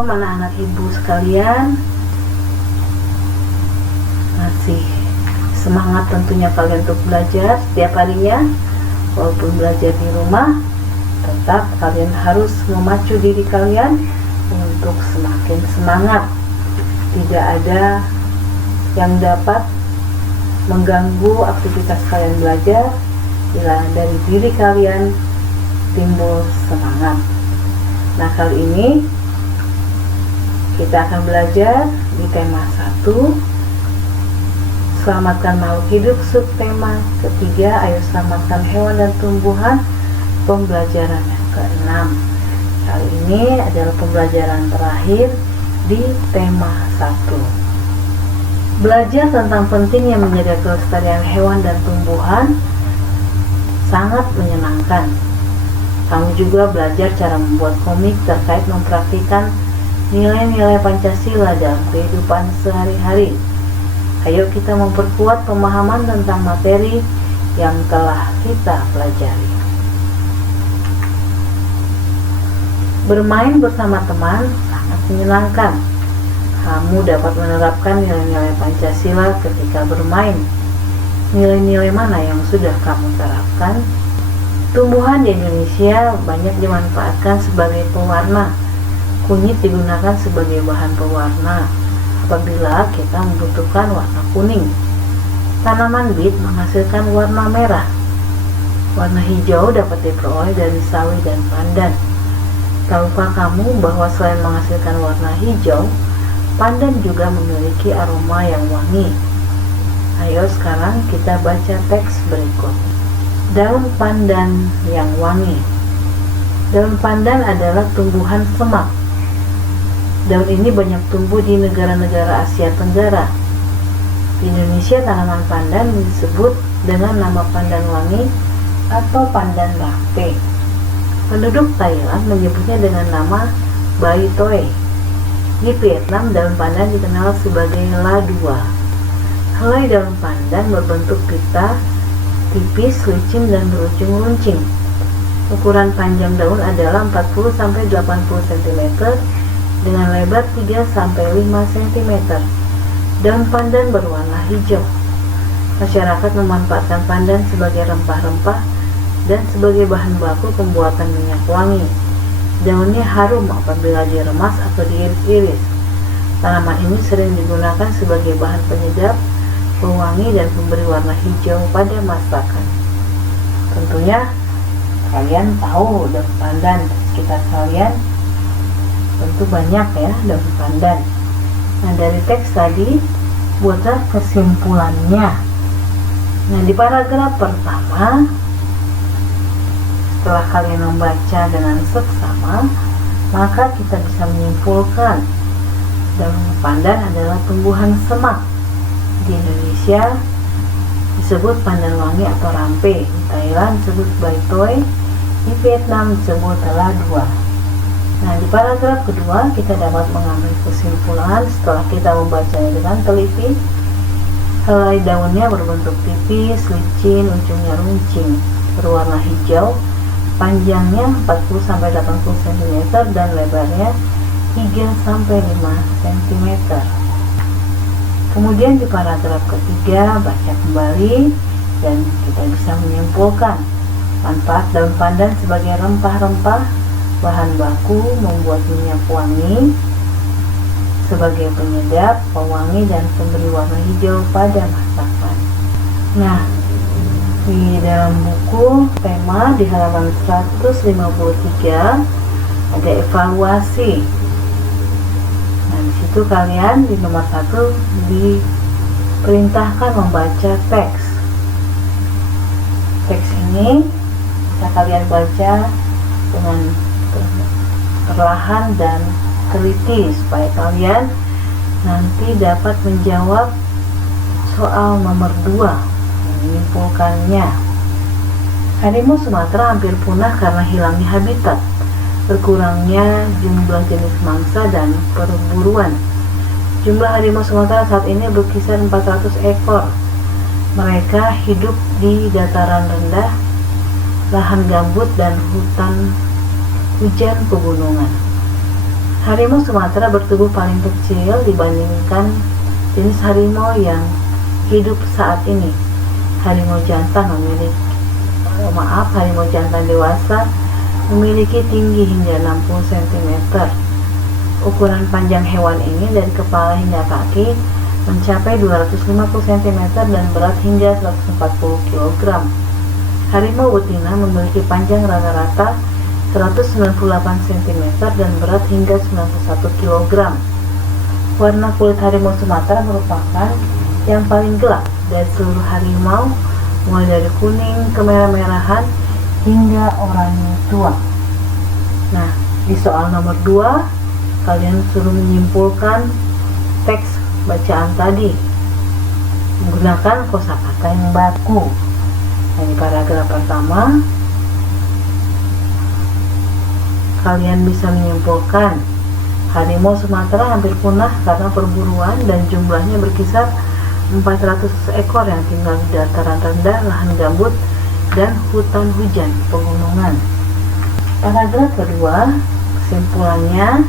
Shalom anak-anak ibu sekalian. Masih semangat tentunya kalian untuk belajar setiap harinya. Walaupun belajar di rumah, tetap kalian harus memacu diri kalian untuk semakin semangat. Tidak ada yang dapat mengganggu aktivitas kalian belajar bila dari diri kalian timbul semangat. Nah, kali ini kita akan belajar di tema 1, selamatkan makhluk hidup, subtema ketiga, ayo selamatkan hewan dan tumbuhan, pembelajaran yang ke-6. Kali ini adalah pembelajaran terakhir di tema 1. Belajar tentang pentingnya menjaga kelestarian hewan dan tumbuhan sangat menyenangkan. Kamu juga belajar cara membuat komik terkait mempraktikkan nilai-nilai Pancasila dalam kehidupan sehari-hari. Ayo kita memperkuat pemahaman tentang materi yang telah kita pelajari. Bermain bersama teman sangat menyenangkan. Kamu dapat menerapkan nilai-nilai Pancasila ketika bermain. Nilai-nilai mana yang sudah kamu terapkan? Tumbuhan di Indonesia banyak dimanfaatkan sebagai pewarna. Kunyit digunakan sebagai bahan pewarna apabila kita membutuhkan warna kuning. Tanaman bit menghasilkan warna merah. Warna hijau dapat diperoleh dari sawi dan pandan. Tahukah kamu bahwa selain menghasilkan warna hijau, pandan juga memiliki aroma yang wangi? Ayo sekarang kita baca teks berikut. Daun pandan yang wangi. Daun pandan adalah tumbuhan semak. Daun ini banyak tumbuh di negara-negara Asia Tenggara. Di Indonesia, tanaman pandan disebut dengan nama pandan wangi atau pandan lape. Penduduk Thailand menyebutnya dengan nama bai toe. Di Vietnam, daun pandan dikenal sebagai la dua. Helai daun pandan berbentuk pita, tipis, licin, dan berujung runcing. Ukuran panjang daun adalah 40-80 cm dengan lebar 3-5 cm. Daun pandan berwarna hijau. Masyarakat memanfaatkan pandan sebagai rempah-rempah dan sebagai bahan baku pembuatan minyak wangi. Daunnya harum apabila diremas atau diiris-iris. Tanaman ini sering digunakan sebagai bahan penyedap, pewangi, dan pemberi warna hijau pada masakan. Tentunya kalian tahu daun pandan di sekitar kalian tentu banyak ya daun pandan. Nah, dari teks tadi buatlah kesimpulannya. Nah, di paragraf pertama, setelah kalian membaca dengan seksama, maka kita bisa menyimpulkan daun pandan adalah tumbuhan semak. Di Indonesia disebut pandan wangi atau rampe, di Thailand disebut bai toe, di Vietnam disebut la dua. Nah, di paragraf kedua kita dapat mengambil kesimpulan setelah kita membacanya dengan teliti. Helai daunnya berbentuk tipis, licin, ujungnya runcing, berwarna hijau, panjangnya 40-80 cm dan lebarnya 3-5 cm. Kemudian di paragraf ketiga baca kembali dan kita bisa menyimpulkan manfaat daun pandan sebagai rempah-rempah, bahan baku, membuat minyak wangi, sebagai penyedap, pewangi, dan pemberi warna hijau pada masakan. Nah, di dalam buku tema di halaman 153 ada evaluasi. Nah, di situ kalian di nomor 1 diperintahkan membaca teks. Teks ini bisa kalian baca dengan perlahan dan teliti supaya kalian nanti dapat menjawab soal nomor 2 yang menyimpulkannya. Harimau Sumatera hampir punah karena hilangnya habitat, berkurangnya jumlah jenis mangsa dan perburuan. Jumlah harimau Sumatera saat ini berkisar 400 ekor. Mereka hidup di dataran rendah, lahan gambut, dan hutan hujan pegunungan. Harimau Sumatera bertubuh paling kecil dibandingkan jenis harimau yang hidup saat ini. Harimau jantan dewasa memiliki tinggi hingga 60 cm. Ukuran panjang hewan ini dari kepala hingga kaki mencapai 250 cm dan berat hingga 140 kg. Harimau betina memiliki panjang rata-rata 198 cm dan berat hingga 91 kg. Warna kulit harimau Sumatera merupakan yang paling gelap dari seluruh harimau, mulai dari kuning, kemerah-merahan, hingga oranye tua. Nah, di soal nomor 2, kalian suruh menyimpulkan teks bacaan tadi menggunakan kosakata yang baku. Nah, di paragraf pertama, kalian bisa menyimpulkan harimau Sumatera hampir punah karena perburuan dan jumlahnya berkisar 400 ekor yang tinggal di dataran rendah, lahan gambut, dan hutan hujan pegunungan. Paragraf kedua, kesimpulannya,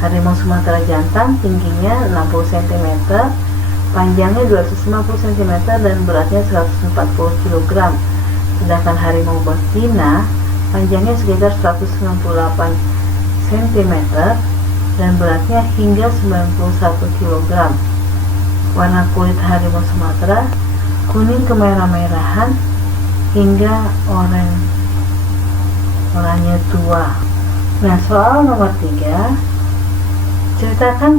harimau Sumatera jantan tingginya 60 cm, panjangnya 250 cm dan beratnya 140 kg. Sedangkan harimau betina panjangnya sekitar 198 cm dan beratnya hingga 91 kg. Warna kulit harimau Sumatera kuning kemerah-merahan hingga oranye tua. Nah, soal nomor 3, ceritakan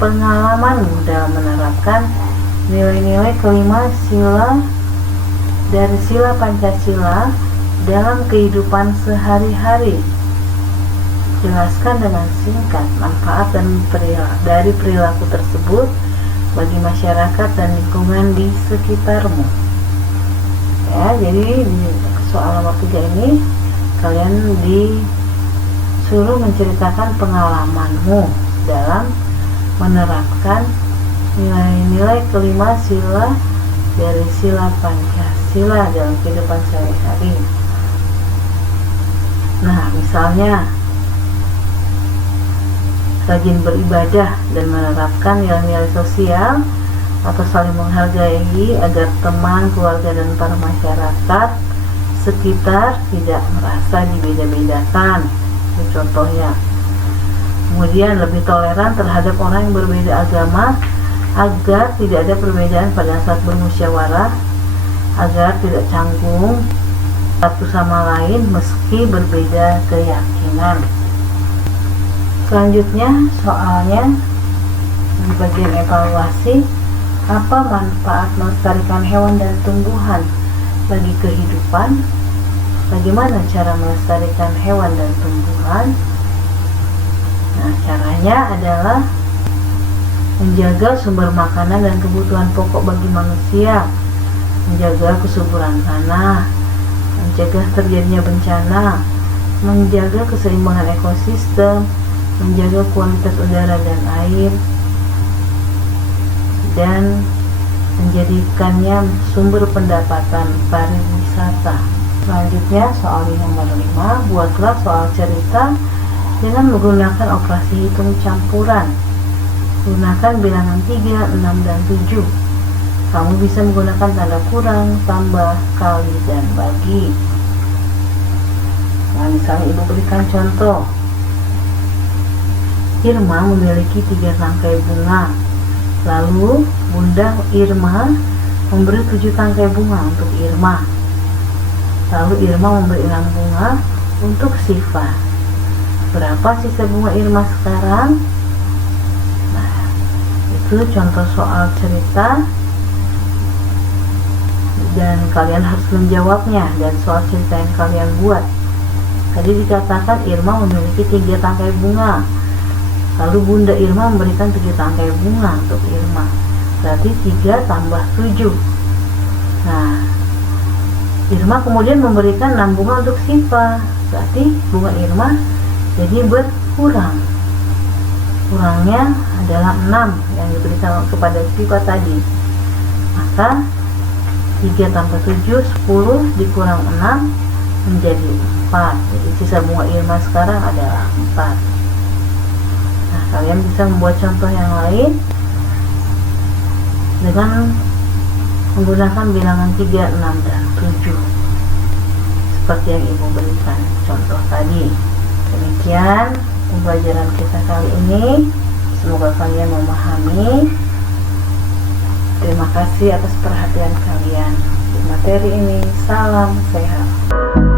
pengalamanmu dalam menerapkan nilai-nilai kelima sila dari sila Pancasila dalam kehidupan sehari-hari. Jelaskan dengan singkat manfaat dari perilaku tersebut bagi masyarakat dan lingkungan di sekitarmu. Ya, jadi di soal nomor 3 ini kalian disuruh menceritakan pengalamanmu dalam menerapkan nilai-nilai kelima sila dari sila Pancasila dalam kehidupan sehari-hari. Nah, misalnya rajin beribadah dan menerapkan nilai-nilai sosial atau saling menghargai agar teman, keluarga, dan para masyarakat sekitar tidak merasa dibeda-bedakan. Itu contohnya. Kemudian lebih toleran terhadap orang yang berbeda agama agar tidak ada perbedaan pada saat bermusyawarah, agar tidak canggung satu sama lain meski berbeda keyakinan. Selanjutnya soalnya di bagian evaluasi, apa manfaat melestarikan hewan dan tumbuhan bagi kehidupan? Bagaimana cara melestarikan hewan dan tumbuhan? Nah, caranya adalah menjaga sumber makanan dan kebutuhan pokok bagi manusia, menjaga kesuburan tanah, mencegah terjadinya bencana, menjaga keseimbangan ekosistem, menjaga kualitas udara dan air, dan menjadikannya sumber pendapatan pariwisata. Selanjutnya soal nomor 5, buatlah soal cerita dengan menggunakan operasi hitung campuran. Gunakan bilangan 3, 6, dan 7. Kamu bisa menggunakan tanda kurang, tambah, kali, dan bagi. Nah, misalnya ibu berikan contoh. Irma memiliki 3 tangkai bunga. Lalu Bunda Irma memberi 7 tangkai bunga untuk Irma. Lalu Irma memberi 6 bunga untuk Siva. Berapa sisa bunga Irma sekarang? Nah, itu contoh soal cerita dan kalian harus menjawabnya dan soal cerita yang kalian buat. Tadi dikatakan Irma memiliki 3 tangkai bunga. Lalu Bunda Irma memberikan 7 tangkai bunga untuk Irma. Berarti 3 tambah 7. Nah, Irma kemudian memberikan 6 bunga untuk Siva. Berarti bunga Irma jadi berkurang. Kurangnya adalah 6 yang diberikan kepada Siva tadi. Maka 3 tambah 7, 10 dikurang 6 menjadi 4. Jadi sisa bunga Irma sekarang adalah 4. Kalian bisa membuat contoh yang lain dengan menggunakan bilangan 3, 6, dan 7 seperti yang Ibu berikan contoh tadi. Demikian pembelajaran kita kali ini. Semoga kalian memahami. Terima kasih atas perhatian kalian di materi ini. Salam sehat.